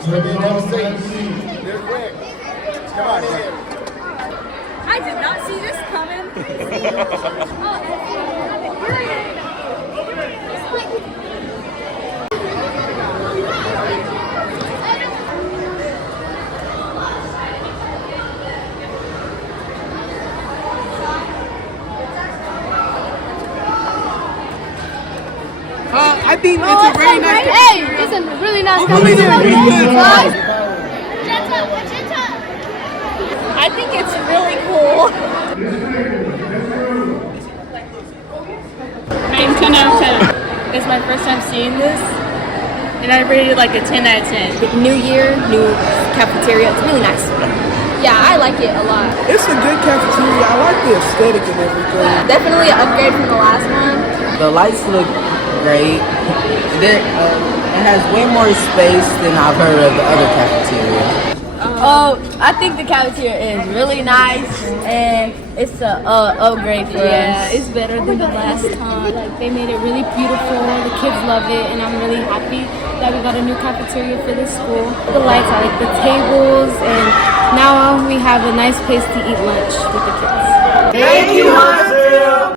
Real quick. Come on, man. I did not see this coming. I think it's a very nice. Hey, it's a really nice cafeteria. I think it's really cool. I'm 10 out of 10. It's my first time seeing this, and I rated it like a 10 out of 10. New year, new cafeteria. It's really nice. Yeah, I like it a lot. It's a good cafeteria. I like the aesthetic and everything. Definitely an upgrade from the last one. The lights look great. It has way more space than I've heard of the other cafeteria. I think the cafeteria is really nice, and it's a upgrade for us. Yeah, it's better than the last time. Like, they made it really beautiful. The kids love it, and I'm really happy that we got a new cafeteria for this school. The lights, I like the tables, and now we have a nice place to eat lunch with the kids. Thank you,